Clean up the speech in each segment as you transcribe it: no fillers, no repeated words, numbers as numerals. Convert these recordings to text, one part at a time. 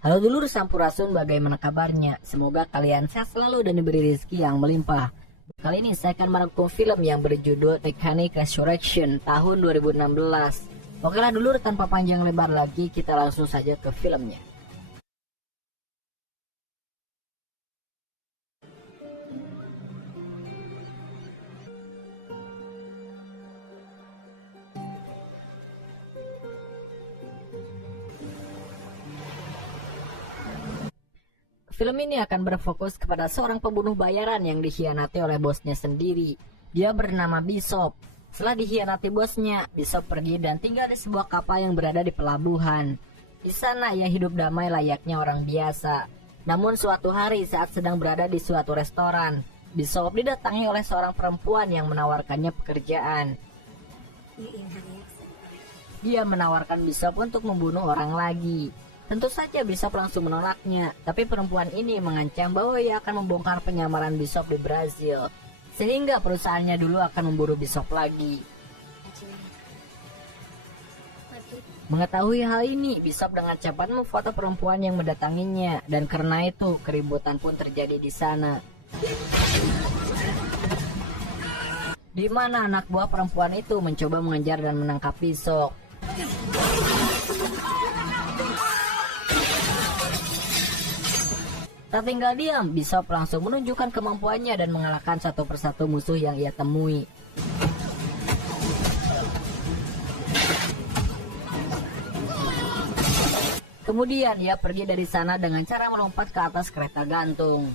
Halo dulur Sampurasun, bagaimana kabarnya? Semoga kalian sehat selalu dan diberi rezeki yang melimpah. Kali ini saya akan merangkum film yang berjudul Titanic Resurrection tahun 2016. Okelah dulur, tanpa panjang lebar lagi, kita langsung saja ke filmnya. Film ini akan berfokus kepada seorang pembunuh bayaran yang dikhianati oleh bosnya sendiri. Dia bernama Bishop. Setelah dikhianati bosnya, Bishop pergi dan tinggal di sebuah kapal yang berada di pelabuhan. Di sana ia hidup damai layaknya orang biasa. Namun suatu hari saat sedang berada di suatu restoran, Bishop didatangi oleh seorang perempuan yang menawarkannya pekerjaan. Dia menawarkan Bishop untuk membunuh orang lagi. Tentu saja Bishop langsung menolaknya, tapi perempuan ini mengancam bahwa ia akan membongkar penyamaran Bishop di Brazil, sehingga perusahaannya dulu akan memburu Bishop lagi. Mengetahui hal ini, Bishop dengan cepat memfoto perempuan yang mendatanginya, dan karena itu keributan pun terjadi di sana. Di mana anak buah perempuan itu mencoba mengejar dan menangkap Bishop. Tak tinggal diam, Bishop langsung menunjukkan kemampuannya dan mengalahkan satu persatu musuh yang ia temui. Kemudian ia pergi dari sana dengan cara melompat ke atas kereta gantung.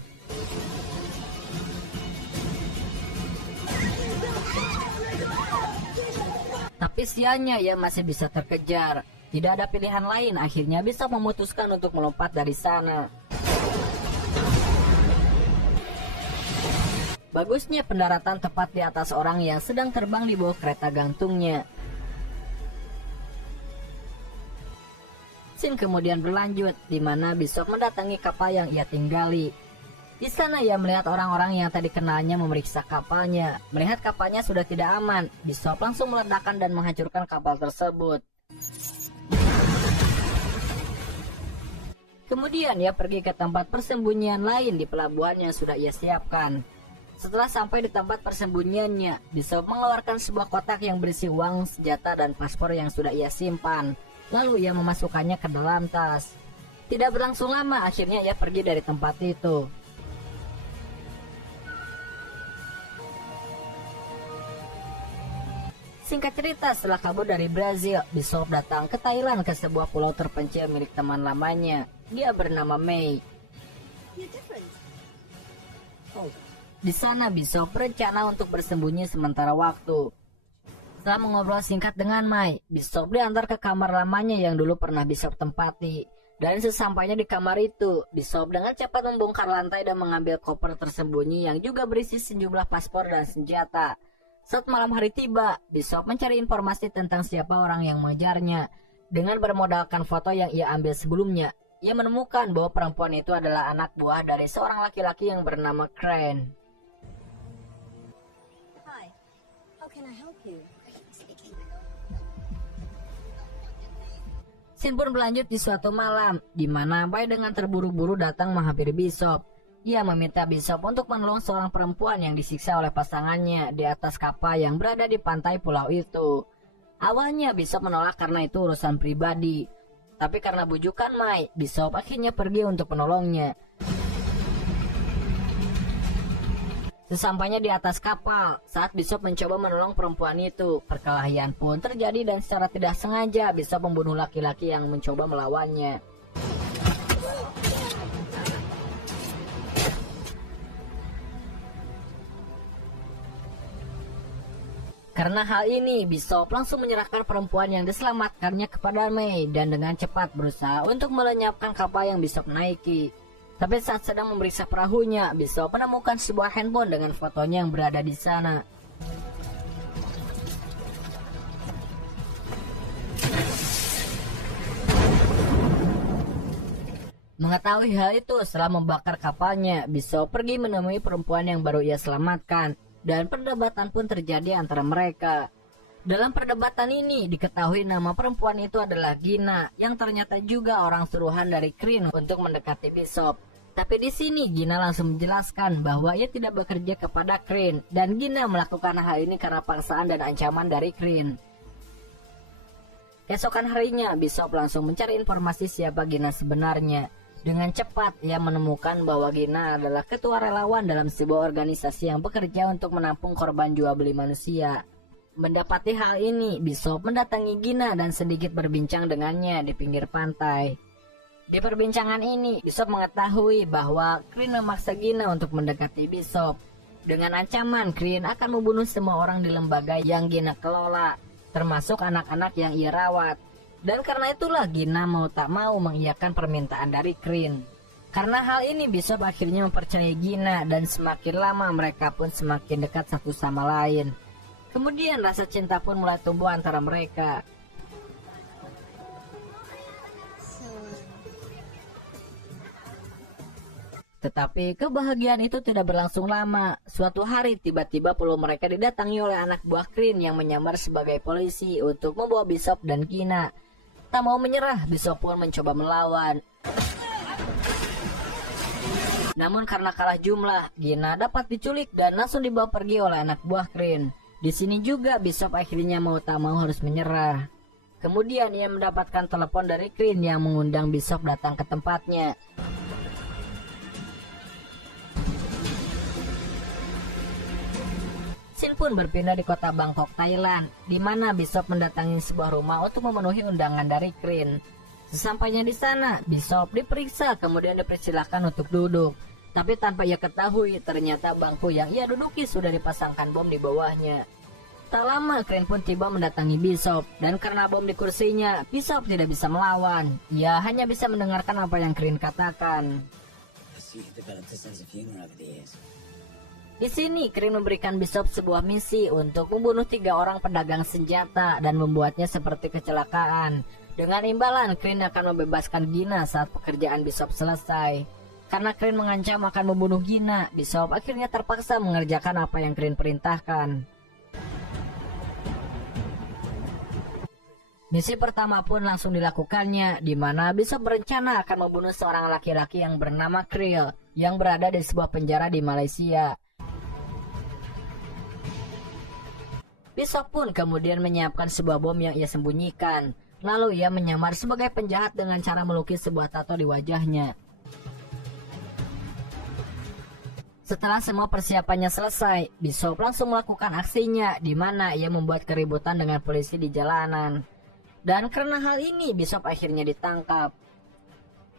Tapi sialnya ia masih bisa terkejar. Tidak ada pilihan lain, akhirnya Bishop memutuskan untuk melompat dari sana. Bagusnya pendaratan tepat di atas orang yang sedang terbang di bawah kereta gantungnya. Scene kemudian berlanjut, di mana Bishop mendatangi kapal yang ia tinggali. Di sana ia melihat orang-orang yang tadi kenalnya memeriksa kapalnya. Melihat kapalnya sudah tidak aman, Bishop langsung meledakkan dan menghancurkan kapal tersebut. Kemudian ia pergi ke tempat persembunyian lain di pelabuhan yang sudah ia siapkan. Setelah sampai di tempat persembunyiannya, Bishop mengeluarkan sebuah kotak yang berisi uang, senjata, dan paspor yang sudah ia simpan. Lalu ia memasukkannya ke dalam tas. Tidak berlangsung lama, akhirnya ia pergi dari tempat itu. Singkat cerita, setelah kabur dari Brazil, Bishop datang ke Thailand ke sebuah pulau terpencil milik teman lamanya. Dia bernama May. Di sana Bishop berencana untuk bersembunyi sementara waktu. Setelah mengobrol singkat dengan Mai, Bishop diantar ke kamar lamanya yang dulu pernah Bishop tempati. Dan sesampainya di kamar itu, Bishop dengan cepat membongkar lantai dan mengambil koper tersembunyi yang juga berisi sejumlah paspor dan senjata. Saat malam hari tiba, Bishop mencari informasi tentang siapa orang yang mengejarnya. Dengan bermodalkan foto yang ia ambil sebelumnya, ia menemukan bahwa perempuan itu adalah anak buah dari seorang laki-laki yang bernama Crane. Scene pun berlanjut di suatu malam, di mana Bai dengan terburu-buru datang menghampiri Bishop. Ia meminta Bishop untuk menolong seorang perempuan yang disiksa oleh pasangannya di atas kapal yang berada di pantai pulau itu. Awalnya Bishop menolak karena itu urusan pribadi. Tapi karena bujukan Mai, Bishop akhirnya pergi untuk menolongnya. Sesampainya di atas kapal, saat Bishop mencoba menolong perempuan itu, perkelahian pun terjadi dan secara tidak sengaja Bishop membunuh laki-laki yang mencoba melawannya. Karena hal ini, Bishop langsung menyerahkan perempuan yang diselamatkannya kepada May dan dengan cepat berusaha untuk melenyapkan kapal yang Bishop naiki. Tapi saat sedang memeriksa perahunya, Bishop menemukan sebuah handphone dengan fotonya yang berada di sana. Mengetahui hal itu, setelah membakar kapalnya, Bishop pergi menemui perempuan yang baru ia selamatkan, dan perdebatan pun terjadi antara mereka. Dalam perdebatan ini diketahui nama perempuan itu adalah Gina, yang ternyata juga orang suruhan dari Crin untuk mendekati Bishop. Tapi di sini Gina langsung menjelaskan bahwa ia tidak bekerja kepada Crin, dan Gina melakukan hal ini karena paksaan dan ancaman dari Crin. Keesokan harinya, Bishop langsung mencari informasi siapa Gina sebenarnya. Dengan cepat, ia menemukan bahwa Gina adalah ketua relawan dalam sebuah organisasi yang bekerja untuk menampung korban jual beli manusia. Mendapati hal ini, Bishop mendatangi Gina dan sedikit berbincang dengannya di pinggir pantai. Di perbincangan ini, Bishop mengetahui bahwa Crin memaksa Gina untuk mendekati Bishop. Dengan ancaman, Crin akan membunuh semua orang di lembaga yang Gina kelola, termasuk anak-anak yang ia rawat. Dan karena itulah Gina mau tak mau mengiyakan permintaan dari Crin. Karena hal ini, Bishop akhirnya mempercayai Gina dan semakin lama mereka pun semakin dekat satu sama lain. Kemudian rasa cinta pun mulai tumbuh antara mereka. Tetapi kebahagiaan itu tidak berlangsung lama. Suatu hari tiba-tiba pulau mereka didatangi oleh anak buah Crin yang menyamar sebagai polisi untuk membawa Bishop dan Gina. Tak mau menyerah, Bishop pun mencoba melawan. Namun karena kalah jumlah, Gina dapat diculik dan langsung dibawa pergi oleh anak buah Crin. Di sini juga Bishop akhirnya mau tak mau harus menyerah. Kemudian ia mendapatkan telepon dari Crin yang mengundang Bishop datang ke tempatnya. Scene pun berpindah di kota Bangkok, Thailand, di mana Bishop mendatangi sebuah rumah untuk memenuhi undangan dari Crin. Sesampainya di sana, Bishop diperiksa kemudian dipersilakan untuk duduk. Tapi tanpa ia ketahui, ternyata bangku yang ia duduki sudah dipasangkan bom di bawahnya. Tak lama, Crin pun tiba mendatangi Bishop, dan karena bom di kursinya, Bishop tidak bisa melawan. Ia hanya bisa mendengarkan apa yang Crin katakan. Di sini, Crin memberikan Bishop sebuah misi untuk membunuh 3 orang pedagang senjata dan membuatnya seperti kecelakaan. Dengan imbalan, Crin akan membebaskan Gina saat pekerjaan Bishop selesai. Karena Crin mengancam akan membunuh Gina, Bishop akhirnya terpaksa mengerjakan apa yang Crin perintahkan. Misi pertama pun langsung dilakukannya, di mana Bishop berencana akan membunuh seorang laki-laki yang bernama Krill, yang berada di sebuah penjara di Malaysia. Bishop pun kemudian menyiapkan sebuah bom yang ia sembunyikan. Lalu ia menyamar sebagai penjahat dengan cara melukis sebuah tato di wajahnya. Setelah semua persiapannya selesai, Bishop langsung melakukan aksinya, di mana ia membuat keributan dengan polisi di jalanan. Dan karena hal ini, Bishop akhirnya ditangkap.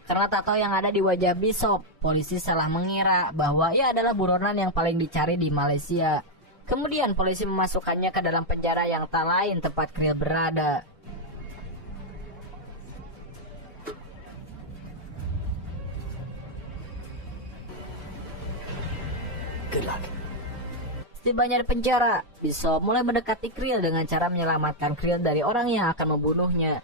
Karena tato yang ada di wajah Bishop, polisi salah mengira bahwa ia adalah buronan yang paling dicari di Malaysia. Kemudian polisi memasukkannya ke dalam penjara yang tak lain tempat Krill berada. Setibanya di penjara, Bishop mulai mendekati Krill dengan cara menyelamatkan Krill dari orang yang akan membunuhnya.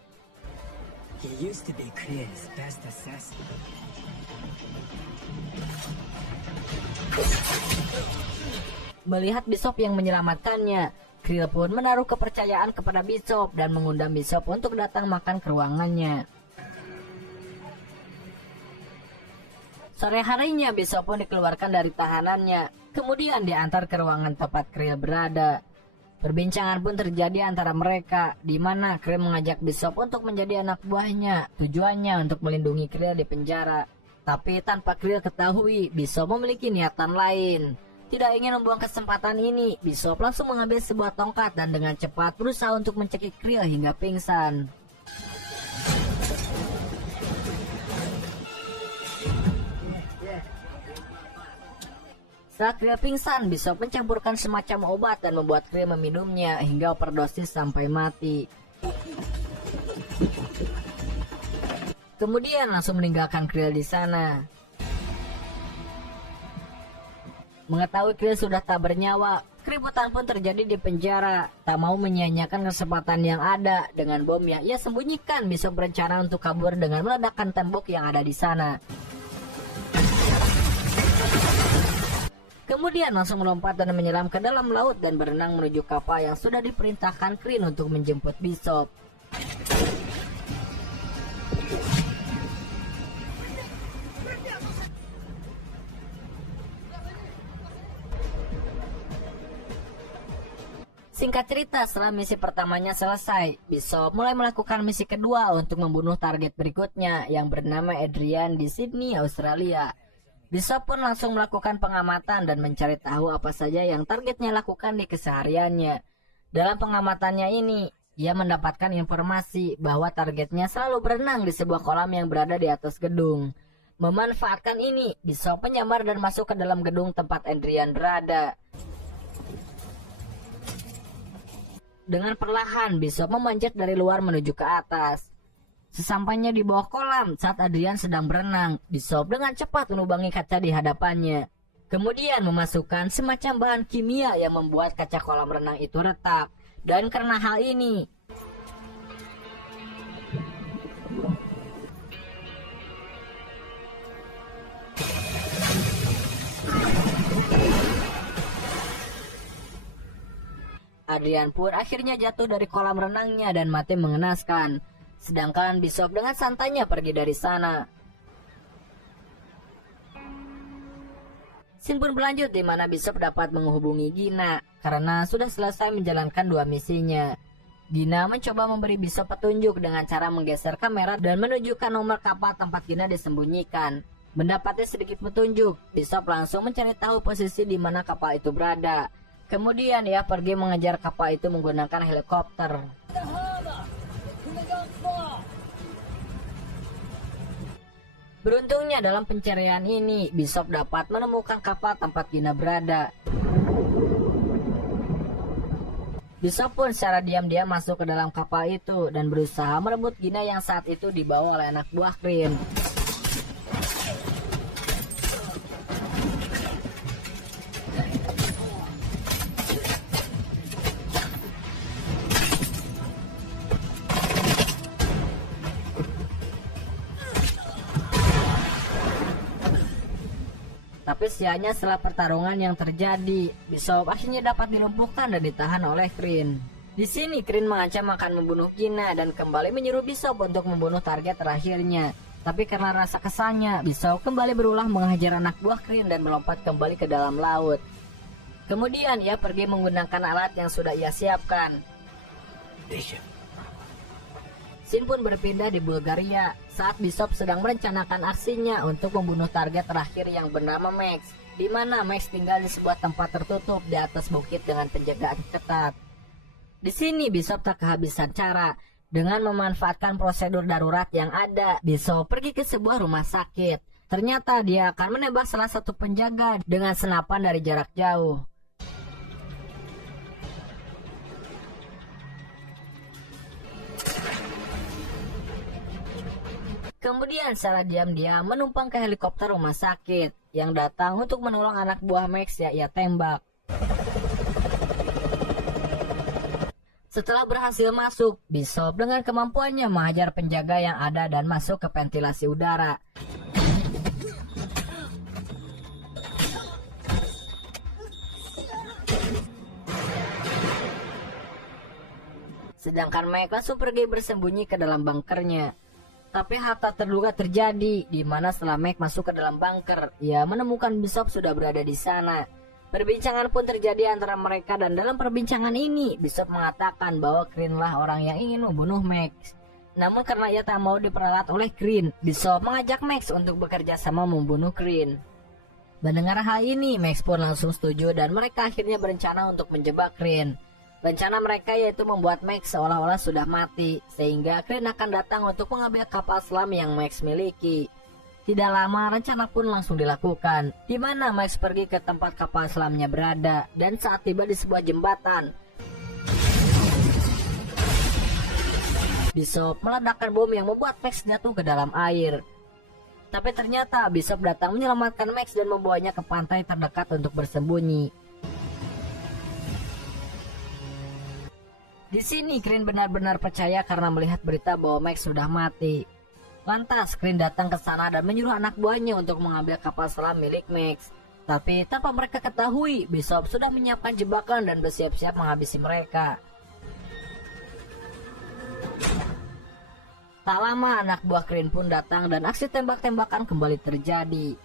Melihat Bishop yang menyelamatkannya, Krill pun menaruh kepercayaan kepada Bishop dan mengundang Bishop untuk datang makan ke ruangannya. Sore harinya, Bishop pun dikeluarkan dari tahanannya, kemudian diantar ke ruangan tempat Krill berada. Perbincangan pun terjadi antara mereka, di mana Krill mengajak Bishop untuk menjadi anak buahnya, tujuannya untuk melindungi Krill di penjara. Tapi tanpa Krill ketahui, Bishop memiliki niatan lain. Tidak ingin membuang kesempatan ini, Bishop langsung mengambil sebuah tongkat dan dengan cepat berusaha untuk mencekik Krill hingga pingsan. Saat Krill pingsan, Bishop mencampurkan semacam obat dan membuat Krill meminumnya hingga overdosis sampai mati. Kemudian langsung meninggalkan Krill di sana. Mengetahui Krill sudah tak bernyawa, keributan pun terjadi di penjara. Tak mau menyia-nyiakan kesempatan yang ada dengan bom yang ia sembunyikan, Bishop berencana untuk kabur dengan meledakkan tembok yang ada di sana. Kemudian langsung melompat dan menyelam ke dalam laut dan berenang menuju kapal yang sudah diperintahkan Crean untuk menjemput Bishop. Singkat cerita, setelah misi pertamanya selesai, Bishop mulai melakukan misi kedua untuk membunuh target berikutnya yang bernama Adrian di Sydney, Australia. Bishop pun langsung melakukan pengamatan dan mencari tahu apa saja yang targetnya lakukan di kesehariannya. Dalam pengamatannya ini, ia mendapatkan informasi bahwa targetnya selalu berenang di sebuah kolam yang berada di atas gedung. Memanfaatkan ini, Bishop menyamar dan masuk ke dalam gedung tempat Adrian berada. Dengan perlahan, Bishop memanjat dari luar menuju ke atas. Sesampainya di bawah kolam, saat Adrian sedang berenang, Bishop dengan cepat melubangi kaca di hadapannya. Kemudian memasukkan semacam bahan kimia yang membuat kaca kolam renang itu retak. Dan karena hal ini, Adrian pun akhirnya jatuh dari kolam renangnya dan mati mengenaskan. Sedangkan Bishop dengan santainya pergi dari sana. Scene pun berlanjut di mana Bishop dapat menghubungi Gina karena sudah selesai menjalankan 2 misinya. Gina mencoba memberi Bishop petunjuk dengan cara menggeser kamera dan menunjukkan nomor kapal tempat Gina disembunyikan. Mendapati sedikit petunjuk, Bishop langsung mencari tahu posisi di mana kapal itu berada. Kemudian ia pergi mengejar kapal itu menggunakan helikopter. Beruntungnya dalam pencarian ini, Bishop dapat menemukan kapal tempat Gina berada. Bishop pun secara diam-diam masuk ke dalam kapal itu dan berusaha merebut Gina yang saat itu dibawa oleh anak buah Crean. Tapi sianya setelah pertarungan yang terjadi, Bishop akhirnya dapat dilumpuhkan dan ditahan oleh Crean. Di sini Crean mengancam akan membunuh Gina dan kembali menyuruh Bishop untuk membunuh target terakhirnya. Tapi karena rasa kesalnya, Bishop kembali berulah menghajar anak buah Crean dan melompat kembali ke dalam laut. Kemudian ia pergi menggunakan alat yang sudah ia siapkan. Scene pun berpindah di Bulgaria saat Bishop sedang merencanakan aksinya untuk membunuh target terakhir yang bernama Max, di mana Max tinggal di sebuah tempat tertutup di atas bukit dengan penjagaan ketat. Di sini Bishop tak kehabisan cara. Dengan memanfaatkan prosedur darurat yang ada, Bishop pergi ke sebuah rumah sakit. Ternyata dia akan menembak salah satu penjaga dengan senapan dari jarak jauh. Kemudian secara diam-diam menumpang ke helikopter rumah sakit yang datang untuk menolong anak buah Max yang ia tembak. Setelah berhasil masuk, Bishop dengan kemampuannya menghajar penjaga yang ada dan masuk ke ventilasi udara. Sedangkan Mike langsung pergi bersembunyi ke dalam bunkernya. Tapi hal tak terduga terjadi, di mana setelah Mike masuk ke dalam bunker, ia menemukan Bishop sudah berada di sana. Perbincangan pun terjadi antara mereka dan dalam perbincangan ini, Bishop mengatakan bahwa Crean lah orang yang ingin membunuh Max. Namun karena ia tak mau diperalat oleh Crean, Bishop mengajak Max untuk bekerja sama membunuh Crean. Mendengar hal ini, Max pun langsung setuju dan mereka akhirnya berencana untuk menjebak Crean. Rencana mereka yaitu membuat Max seolah-olah sudah mati, sehingga Crean akan datang untuk mengambil kapal selam yang Max miliki. Tidak lama rencana pun langsung dilakukan, di mana Max pergi ke tempat kapal selamnya berada, dan saat tiba di sebuah jembatan, Bishop meledakkan bom yang membuat Max jatuh ke dalam air. Tapi ternyata Bishop datang menyelamatkan Max dan membawanya ke pantai terdekat untuk bersembunyi. Di sini Crean benar-benar percaya karena melihat berita bahwa Max sudah mati. Lantas Crean datang ke sana dan menyuruh anak buahnya untuk mengambil kapal selam milik Max. Tapi tanpa mereka ketahui, Bishop sudah menyiapkan jebakan dan bersiap-siap menghabisi mereka. Tak lama anak buah Crane pun datang dan aksi tembak-tembakan kembali terjadi.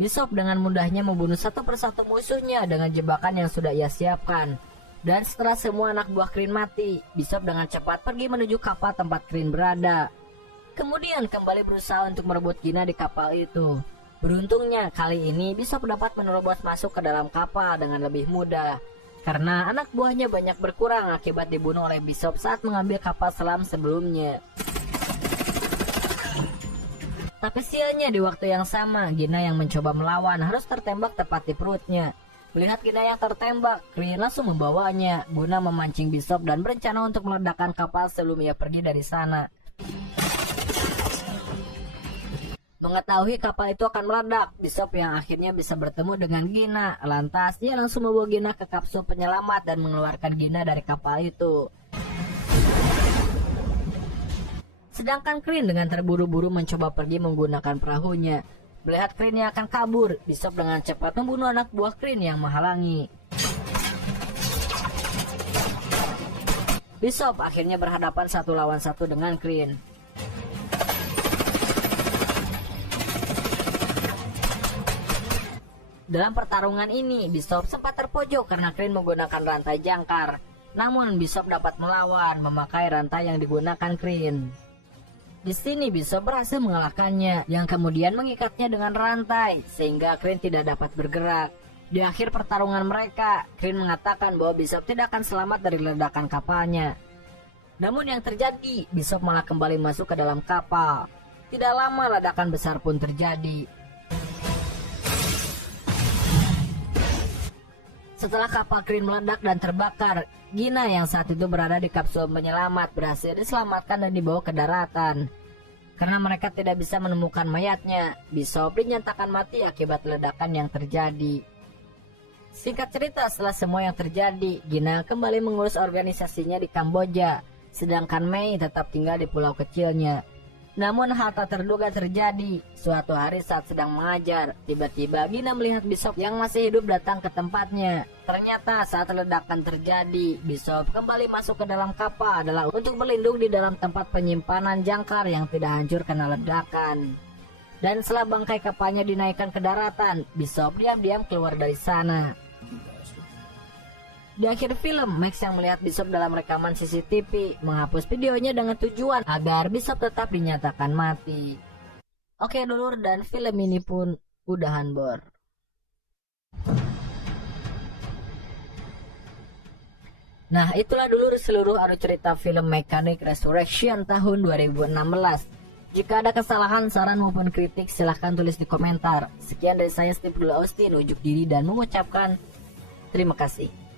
Bishop dengan mudahnya membunuh satu persatu musuhnya dengan jebakan yang sudah ia siapkan. Dan setelah semua anak buah Crane mati, Bishop dengan cepat pergi menuju kapal tempat Crane berada. Kemudian kembali berusaha untuk merebut Gina di kapal itu. Beruntungnya kali ini Bishop dapat menerobos masuk ke dalam kapal dengan lebih mudah. Karena anak buahnya banyak berkurang akibat dibunuh oleh Bishop saat mengambil kapal selam sebelumnya. Tapi sialnya di waktu yang sama, Gina yang mencoba melawan harus tertembak tepat di perutnya. Melihat Gina yang tertembak, Crane langsung membawanya guna memancing Bishop dan berencana untuk meledakkan kapal sebelum ia pergi dari sana. Mengetahui kapal itu akan meledak, Bishop yang akhirnya bisa bertemu dengan Gina. Lantas dia langsung membawa Gina ke kapsul penyelamat dan mengeluarkan Gina dari kapal itu. Sedangkan Crane dengan terburu-buru mencoba pergi menggunakan perahunya. Melihat Crane yang akan kabur, Bishop dengan cepat membunuh anak buah Crane yang menghalangi. Bishop akhirnya berhadapan satu lawan satu dengan Crane. Dalam pertarungan ini, Bishop sempat terpojok karena Crane menggunakan rantai jangkar. Namun Bishop dapat melawan memakai rantai yang digunakan Crane. Di sini Bishop berhasil mengalahkannya, yang kemudian mengikatnya dengan rantai sehingga Crane tidak dapat bergerak. Di akhir pertarungan mereka, Crane mengatakan bahwa Bishop tidak akan selamat dari ledakan kapalnya. Namun yang terjadi, Bishop malah kembali masuk ke dalam kapal. Tidak lama ledakan besar pun terjadi. Setelah kapal Crane meledak dan terbakar, Gina yang saat itu berada di kapsul penyelamat berhasil diselamatkan dan dibawa ke daratan. Karena mereka tidak bisa menemukan mayatnya, Bishop dinyatakan mati akibat ledakan yang terjadi. Singkat cerita, setelah semua yang terjadi, Gina kembali mengurus organisasinya di Kamboja, sedangkan Mei tetap tinggal di pulau kecilnya. Namun hal tak terduga terjadi. Suatu hari saat sedang mengajar, tiba-tiba Gina melihat Bishop yang masih hidup datang ke tempatnya. Ternyata saat ledakan terjadi, Bishop kembali masuk ke dalam kapal adalah untuk berlindung di dalam tempat penyimpanan jangkar yang tidak hancur karena ledakan. Dan setelah bangkai kapalnya dinaikkan ke daratan, Bishop diam-diam keluar dari sana. Di akhir film, Max yang melihat Bishop dalam rekaman CCTV menghapus videonya dengan tujuan agar Bishop tetap dinyatakan mati. Oke dulur, dan film ini pun udahan bor. Nah itulah dulur seluruh alur cerita film Mechanic Resurrection tahun 2016. Jika ada kesalahan, saran maupun kritik silahkan tulis di komentar. Sekian dari saya Steve Austin, unjuk diri dan mengucapkan terima kasih.